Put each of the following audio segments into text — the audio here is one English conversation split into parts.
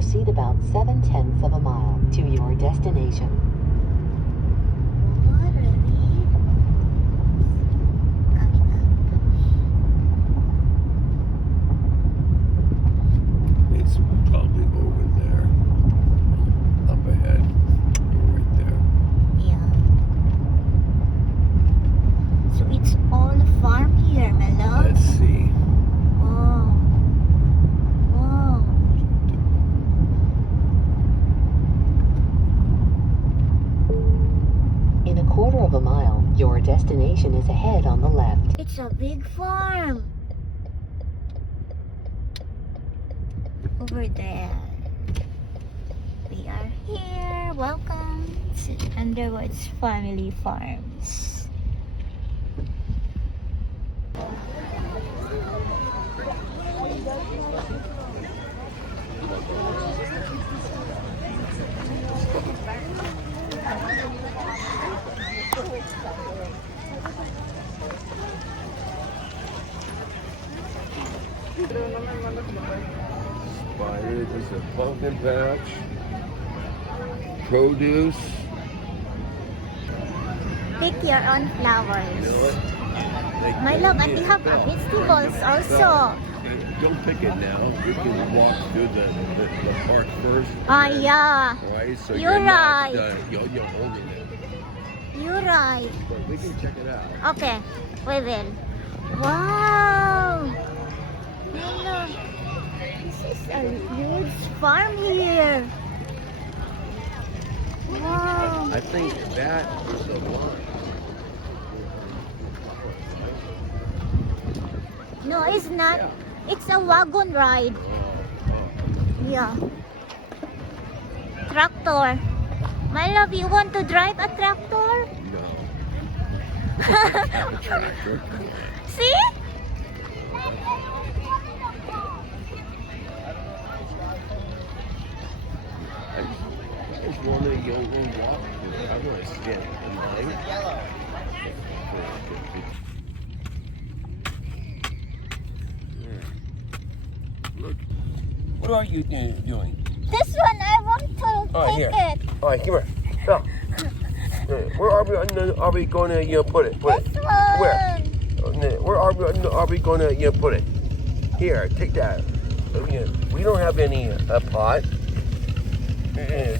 Proceed about 7/10 of a mile to your destination. It's probably over there. Up ahead. Right there. Yeah. So it's all farm here, my love. Let's see. Wow. Wow. In a quarter of a mile, your destination is ahead on the left. It's a big farm. Over there. We are here. Welcome to Underwood's Family Farms. Spiders, this is a pumpkin patch. Produce. Pick your own flowers. You know what? My love, and we have vegetables also. Don't pick it now. You can walk through the park first. Ah, yeah. Right? So You're not, right. you're holding it. You're right. But we can check it out. Okay, we will. Wow! Hello. This is a huge farm here. Wow! I think that is the one. No, it's not. Yeah. It's a wagon ride. Yeah. Tractor. My love, you want to drive a tractor? No. See? I just want to go and walk. I want to skip. Look. What are you doing? This one, I want to take here. it. All right, come here. Stop. Where are we going to put it? Put This it. one. Where are we going to put it? Here, take that. We don't have any pot.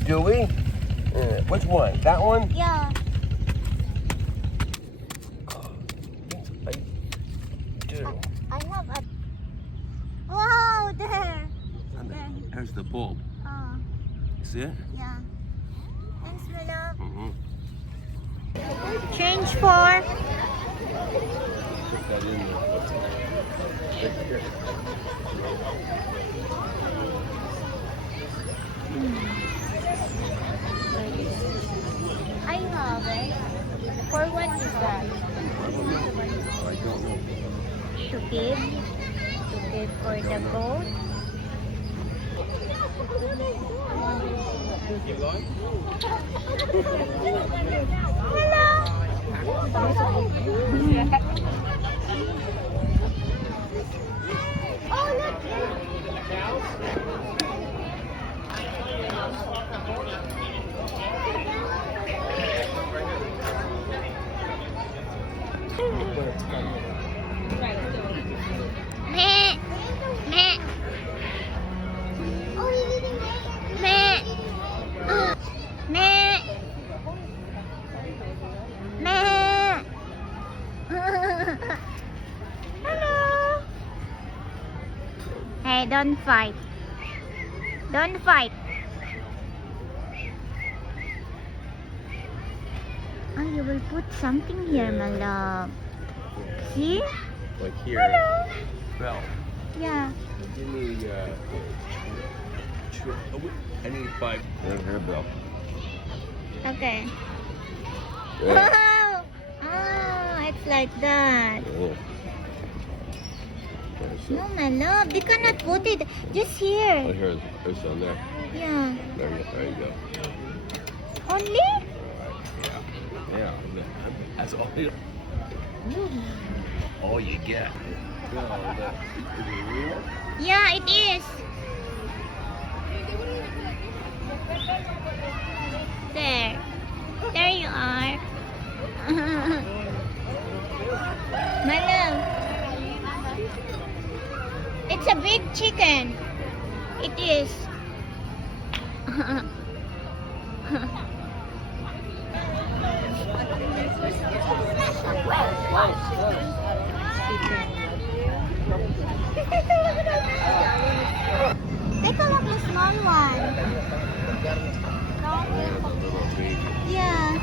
Do we? Which one? That one? Yeah. I do. I have a. Wow, there. There's the bulb. Oh, See it? yeah. Thanks, my love. Mm-hmm. Change for. Put that in there. I have it. For what is that? I don't know. To give. To give for the goat. Oh, look. Meh. Meh. Meh. Meh. Meh. Hello. Hey, don't fight. Don't fight. Oh, you will put something here, my love. See? Like here. Hello. Bell. Yeah. Give me I need 5. Here, Bell. Okay. Yeah. Wow. Oh, it's like that. Oh. No, my love. They cannot put it just Oh, here. here, it's on there. Yeah. There you go. Only? Yeah. That's all you. All you get. No, is it real? Yeah, it is. chicken. It is. Take a look, the small one. Yeah.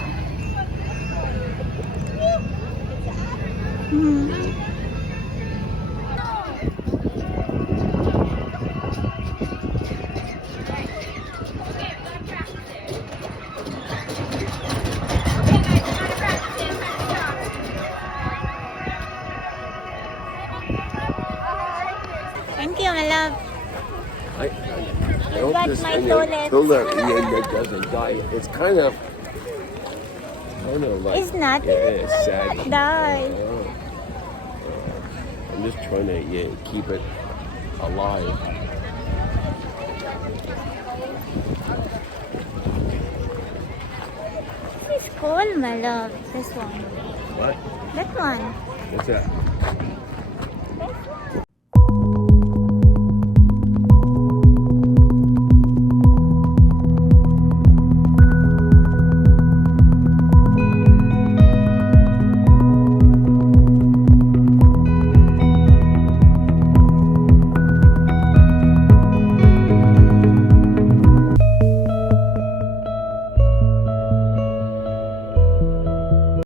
Thank you, my love. I You got this my and tulips. tulip that doesn't die. It's kind of like It's not. yeah, it's saggy. Not die. I'm just trying to keep it alive. This is cool, my love. This one. What? That one. What's that?